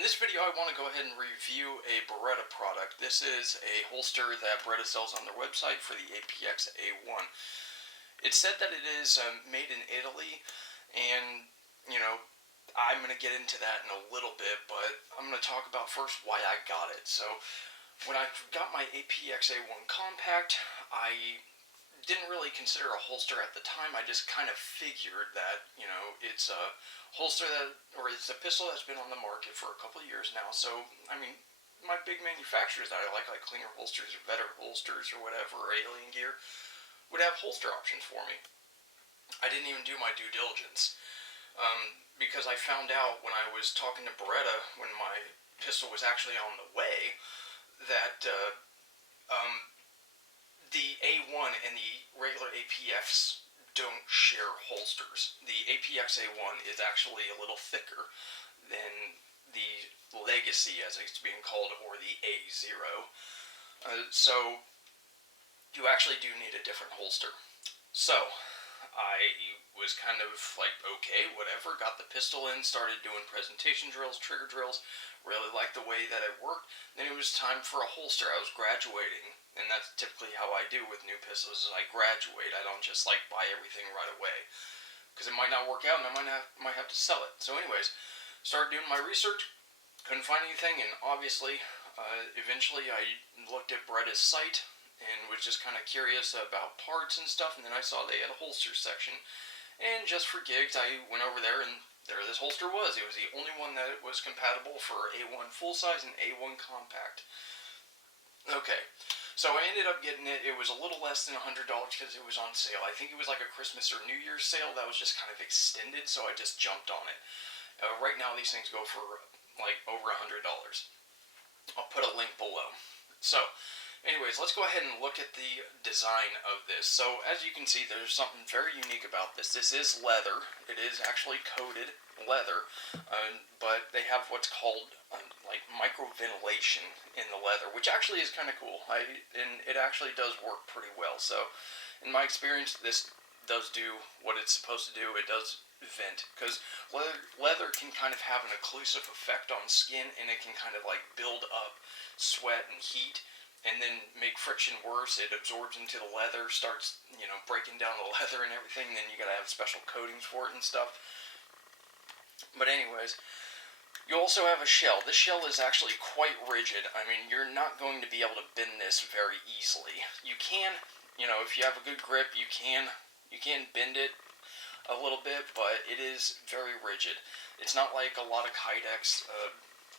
In this video, I want to go ahead and review a Beretta product. This is a holster that Beretta sells on their website for the APX A1. It's said that it is made in Italy, and, I'm going to get into that in a little bit, but I'm going to talk about first why I got it. So, when I got my APX A1 compact, I didn't really consider a holster at the time. I just kind of figured that, it's a holster it's a pistol that's been on the market for a couple of years now. So, my big manufacturers that I like Cleaner Holsters or Better Holsters or whatever, or Alien Gear, would have holster options for me. I didn't even do my due diligence. Because I found out when I was talking to Beretta, when my pistol was actually on the way, that, the A1 and the regular APX don't share holsters. The APX A1 is actually a little thicker than the Legacy, as it's being called, or the A0. So you actually do need a different holster. So I was kind of like, okay, whatever, got the pistol in, started doing presentation drills, trigger drills, really liked the way that it worked. Then it was time for a holster. I was graduating, and that's typically how I do with new pistols, is I graduate. I don't just like buy everything right away, because it might not work out and I might have to sell it. So anyways, started doing my research, couldn't find anything, and obviously eventually I looked at Beretta's site and was just kind of curious about parts and stuff, and then I saw they had a holster section, and just for gigs I went over there, and there this holster was. It was the only one that was compatible for A1 full size and A1 compact. Okay, so I ended up getting it. It was a little less than $100 because it was on sale. I think it was like a Christmas or New Year's sale that was just kind of extended, so I just jumped on it. Right now these things go for like over $100. I'll put a link below. So anyways, let's go ahead and look at the design of this. So as you can see, there's something very unique about this. This is leather. It is actually coated leather, but they have what's called like microventilation in the leather, which actually is kind of cool. And it actually does work pretty well. So in my experience, this does do what it's supposed to do. It does vent, because leather can kind of have an occlusive effect on skin, and it can kind of like build up sweat and heat, and then make friction worse. It absorbs into the leather, starts, breaking down the leather and everything. Then you gotta have special coatings for it and stuff. But anyways, you also have a shell. This shell is actually quite rigid. You're not going to be able to bend this very easily. You can, if you have a good grip, you can bend it a little bit, but it is very rigid. It's not like a lot of Kydex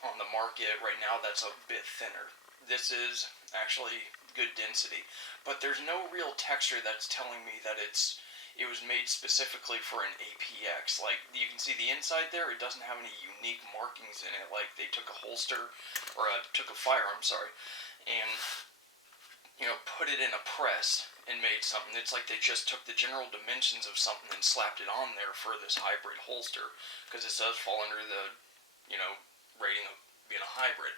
on the market right now that's a bit thinner. This is actually good density, but there's no real texture that's telling me that it was made specifically for an APX. Like, you can see the inside there, it doesn't have any unique markings in it, like they took a holster, or took a firearm, and put it in a press and made something. It's like they just took the general dimensions of something and slapped it on there for this hybrid holster, because it does fall under the, rating of being a hybrid.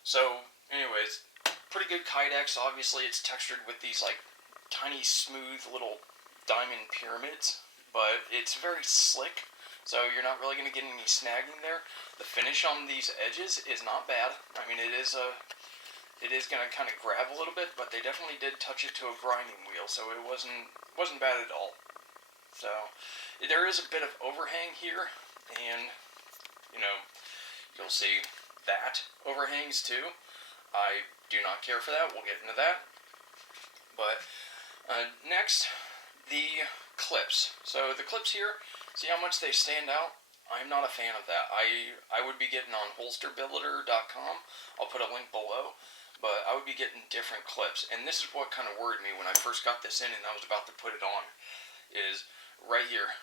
So, anyways, pretty good Kydex. Obviously, it's textured with these, like, tiny, smooth little diamond pyramids, but it's very slick, so you're not really going to get any snagging there. The finish on these edges is not bad. It is going to kind of grab a little bit, but they definitely did touch it to a grinding wheel, so it wasn't bad at all. So, there is a bit of overhang here, and, you'll see that overhangs too. I do not care for that. We'll get into that. But next, the clips. So the clips here, see how much they stand out? I'm not a fan of that. I would be getting on holsterbuilder.com. I'll put a link below. But I would be getting different clips. And this is what kind of worried me when I first got this in and I was about to put it on, is right here,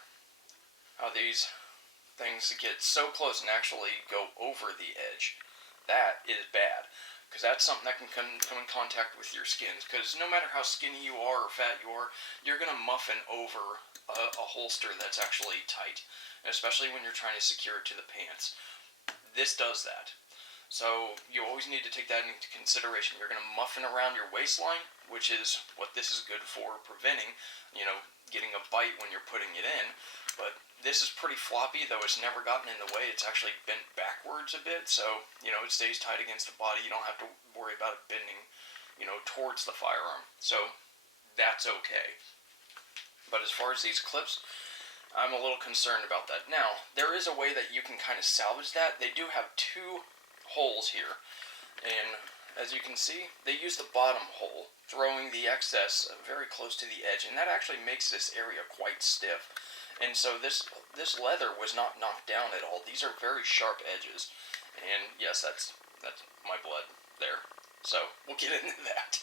how these things get so close and actually go over the edge. That is bad, because that's something that can come in contact with your skin. Because no matter how skinny you are or fat you are, you're going to muffin over a holster that's actually tight, especially when you're trying to secure it to the pants. This does that. So you always need to take that into consideration. You're going to muffin around your waistline, which is what this is good for, preventing, getting a bite when you're putting it in. but this is pretty floppy, though it's never gotten in the way. It's actually bent backwards a bit, so, you know, it stays tight against the body. You don't have to worry about it bending, you know, towards the firearm. So, that's okay. But as far as these clips, I'm a little concerned about that. Now, there is a way that you can kind of salvage that. They do have two holes here, and as you can see, they use the bottom hole, throwing the excess very close to the edge, and that actually makes this area quite stiff. And so this leather was not knocked down at all. These are very sharp edges. And yes, that's my blood there. So we'll get into that.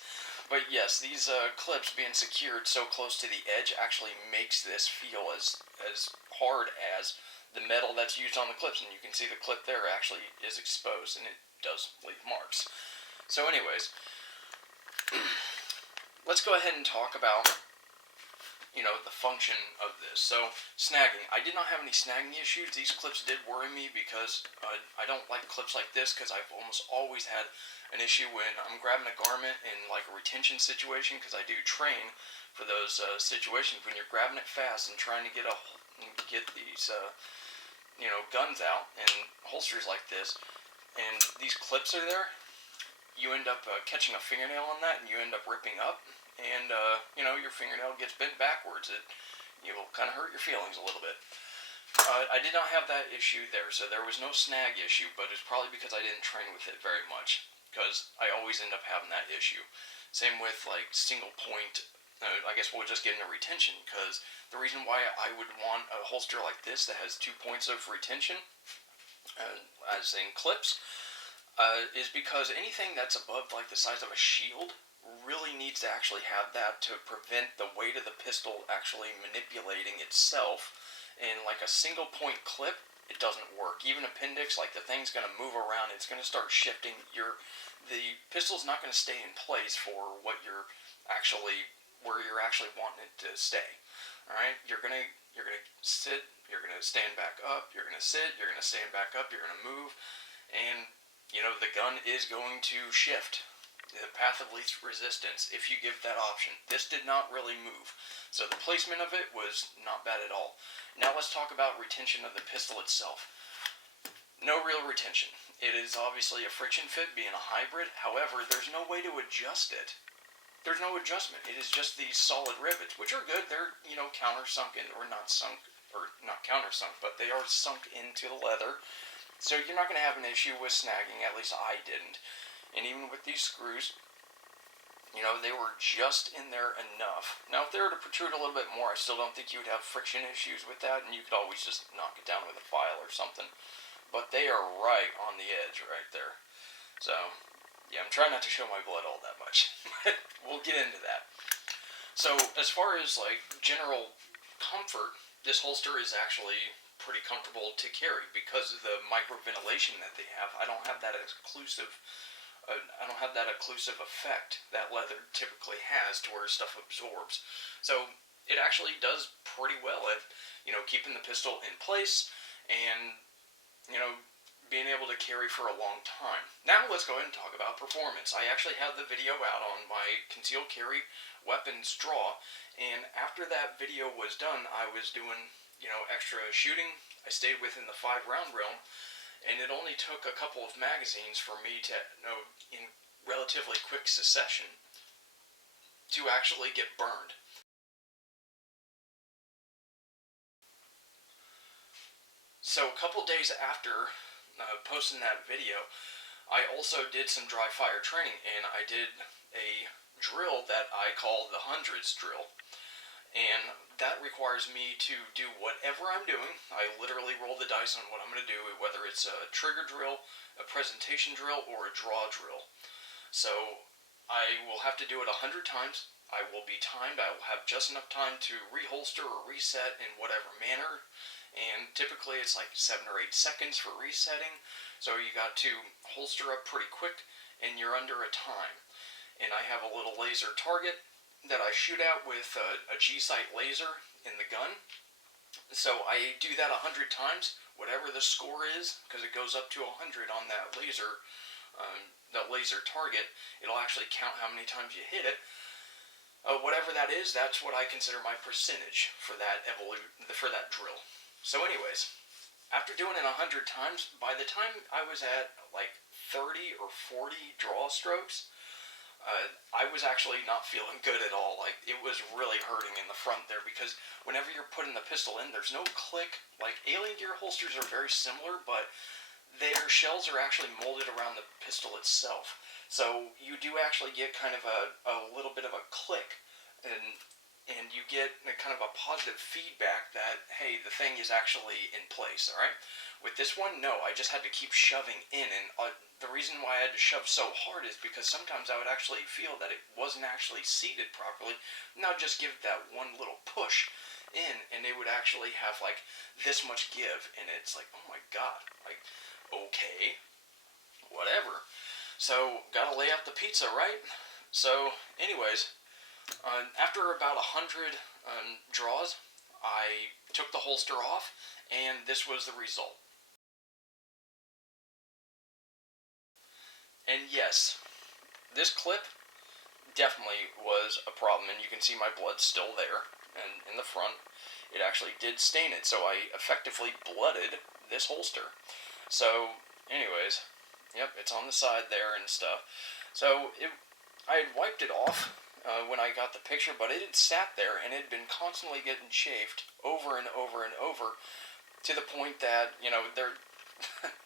But yes, these clips being secured so close to the edge actually makes this feel as hard as the metal that's used on the clips. And you can see the clip there actually is exposed, and it does leave marks. So anyways, let's go ahead and talk about, you know, the function of this. So, snagging. I did not have any snagging issues. These clips did worry me because I don't like clips like this, because I've almost always had an issue when I'm grabbing a garment in like a retention situation, because I do train for those situations when you're grabbing it fast and trying to get these you know, guns out and holsters like this, and these clips are there. You end up catching a fingernail on that, and you end up ripping up. And, you know, your fingernail gets bent backwards. You'll kind of hurt your feelings a little bit. I did not have that issue there, so there was no snag issue, but it's probably because I didn't train with it very much, because I always end up having that issue. Same with, like, single point, I guess we'll just get into retention, because the reason why I would want a holster like this that has 2 points of retention, as in clips, is because anything that's above, like, the size of a shield really needs to actually have that to prevent the weight of the pistol actually manipulating itself. And like a single point clip, it doesn't work. Even appendix, like the thing's going to move around, it's going to start shifting. The pistol's not going to stay in place for what where you're actually wanting it to stay. All right, you're gonna sit, you're gonna stand back up, you're gonna sit, you're gonna stand back up, you're gonna move, and you know the gun is going to shift. The path of least resistance, if you give that option. This did not really move, so the placement of it was not bad at all. Now let's talk about retention of the pistol itself. No real retention. It is obviously a friction fit, being a hybrid. However, there's no way to adjust it. There's no adjustment. It is just these solid rivets, which are good. They're, you know, countersunken, or not sunk, or not countersunk, but they are sunk into the leather. So you're not going to have an issue with snagging. At least I didn't. And even with these screws, you know, they were just in there enough. Now, if they were to protrude a little bit more, I still don't think you would have friction issues with that, and you could always just knock it down with a file or something. But they are right on the edge right there. So, yeah, I'm trying not to show my blood all that much. We'll get into that. So, as far as, like, general comfort, this holster is actually pretty comfortable to carry because of the microventilation that they have. I don't have that occlusive effect that leather typically has to where stuff absorbs. So it actually does pretty well at, you know, keeping the pistol in place and, you know, being able to carry for a long time. Now let's go ahead and talk about performance. I actually have the video out on my concealed carry weapons draw, and after that video was done, I was doing, you know, extra shooting. I stayed within the 5-round realm, and it only took a couple of magazines for me to, you know, in relatively quick succession, to actually get burned. So a couple days after posting that video, I also did some dry fire training, and I did a drill that I call the hundreds drill. And that requires me to do whatever I'm doing. I literally roll the dice on what I'm going to do, whether it's a trigger drill, a presentation drill, or a draw drill. So I will have to do it 100 times. I will be timed. I will have just enough time to reholster or reset in whatever manner. And typically it's like 7 or 8 seconds for resetting. So you got to holster up pretty quick, and you're under a time. And I have a little laser target that I shoot out with a G-sight laser in the gun. So I do that 100 times, whatever the score is, because it goes up to 100 on that laser target. It'll actually count how many times you hit it. Whatever that is, that's what I consider my percentage for that drill. So, anyways, after doing it 100 times, by the time I was at like 30 or 40 draw strokes, I was actually not feeling good at all. Like, it was really hurting in the front there because whenever you're putting the pistol in, there's no click. Like, alien gear holsters are very similar, but their shells are actually molded around the pistol itself. So you do actually get kind of a little bit of a click, and you get a kind of a positive feedback that, hey, the thing is actually in place, all right? With this one, no, I just had to keep shoving in, and the reason why I had to shove so hard is because sometimes I would actually feel that it wasn't actually seated properly, and I would just give that one little push in, and it would actually have like this much give, and it's like, oh my god, like, okay, whatever. So, gotta lay out the pizza, right? So, anyways, after about 100 draws, I took the holster off, and this was the result. And yes, this clip definitely was a problem, and you can see my blood still there, and in the front, it actually did stain it, so I effectively blooded this holster. So, anyways, yep, it's on the side there and stuff. So, I had wiped it off when I got the picture, but it had sat there, and it had been constantly getting chafed over and over and over, to the point that,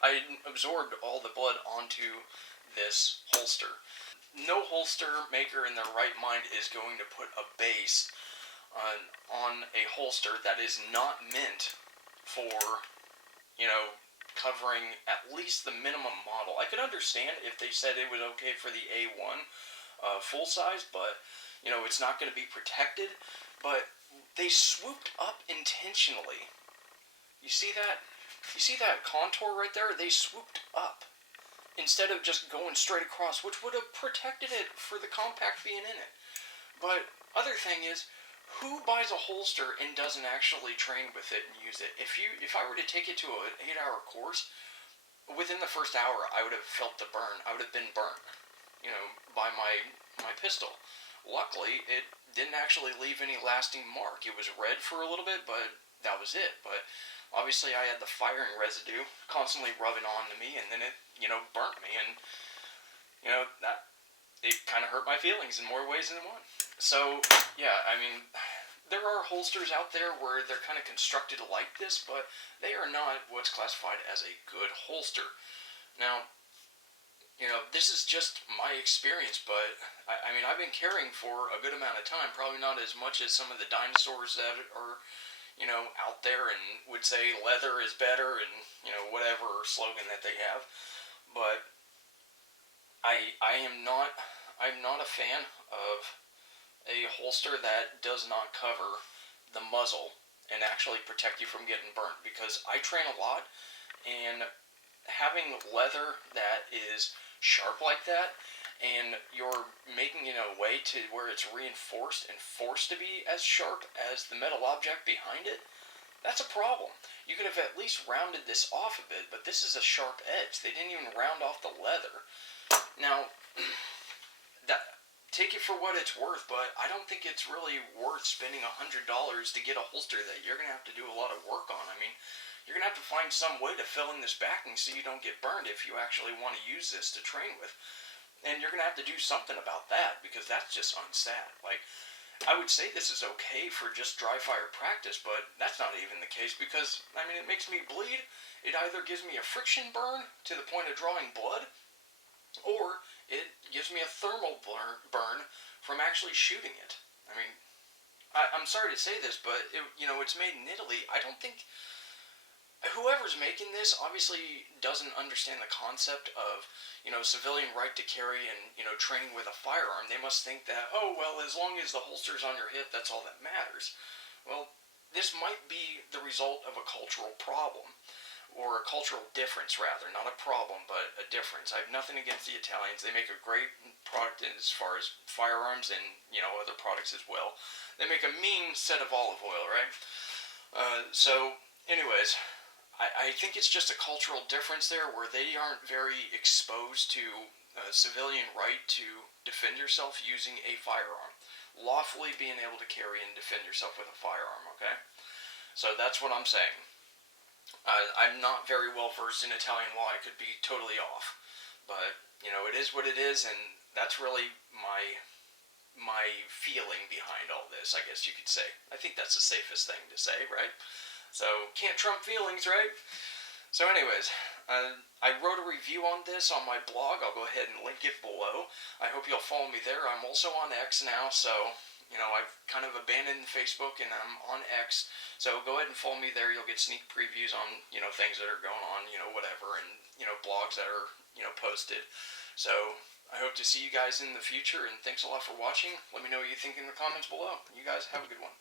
I absorbed all the blood onto this holster. No holster maker in their right mind is going to put a base on a holster that is not meant for, covering at least the minimum model. I could understand if they said it was okay for the A1 full size, but, it's not going to be protected. But they swooped up intentionally. You see that? You see that contour right there? They swooped up instead of just going straight across, which would have protected it for the compact being in it. But other thing is, who buys a holster and doesn't actually train with it and use it? If I were to take it to an 8-hour course, within the first hour, I would have felt the burn. I would have been burnt, by my pistol. Luckily, it didn't actually leave any lasting mark. It was red for a little bit, but that was it. But obviously, I had the firing residue constantly rubbing onto me, and then it, burnt me, and, that it kind of hurt my feelings in more ways than one. So, yeah, I mean, there are holsters out there where they're kind of constructed like this, but they are not what's classified as a good holster. Now, this is just my experience, but I mean, I've been carrying for a good amount of time, probably not as much as some of the dinosaurs that are, out there and would say leather is better and, whatever slogan that they have. But I'm not a fan of a holster that does not cover the muzzle and actually protect you from getting burnt, because I train a lot, and having leather that is sharp like that, and you're making it in a way to where it's reinforced and forced to be as sharp as the metal object behind it, that's a problem. You could have at least rounded this off a bit, but this is a sharp edge. They didn't even round off the leather. Now, take it for what it's worth, but I don't think it's really worth spending $100 to get a holster that you're going to have to do a lot of work on. I mean, you're going to have to find some way to fill in this backing so you don't get burned if you actually want to use this to train with. And you're going to have to do something about that, because that's just unsat. Like, I would say this is okay for just dry fire practice, but that's not even the case, because, I mean, it makes me bleed. It either gives me a friction burn to the point of drawing blood, or it gives me a thermal burn from actually shooting it. I mean, I'm sorry to say this, but it's made in Italy. I don't think whoever's making this obviously doesn't understand the concept of, civilian right to carry and, training with a firearm. They must think that, oh, well, as long as the holster's on your hip, that's all that matters. Well, this might be the result of a cultural problem, or a cultural difference, rather. Not a problem, but a difference. I have nothing against the Italians. They make a great product as far as firearms and, other products as well. They make a mean set of olive oil, right? So, anyways, I think it's just a cultural difference there, where they aren't very exposed to civilian right to defend yourself using a firearm. lawfully being able to carry and defend yourself with a firearm, okay? So that's what I'm saying. I'm not very well versed in Italian law. I could be totally off. But, it is what it is, and that's really my feeling behind all this, I guess you could say. I think that's the safest thing to say, right? So, can't trump feelings, right? So anyways, I wrote a review on this on my blog. I'll go ahead and link it below. I hope you'll follow me there. I'm also on X now, so, I've kind of abandoned Facebook and I'm on X. So go ahead and follow me there. You'll get sneak previews on, things that are going on, whatever, and, blogs that are, posted. So I hope to see you guys in the future, and thanks a lot for watching. Let me know what you think in the comments below. You guys have a good one.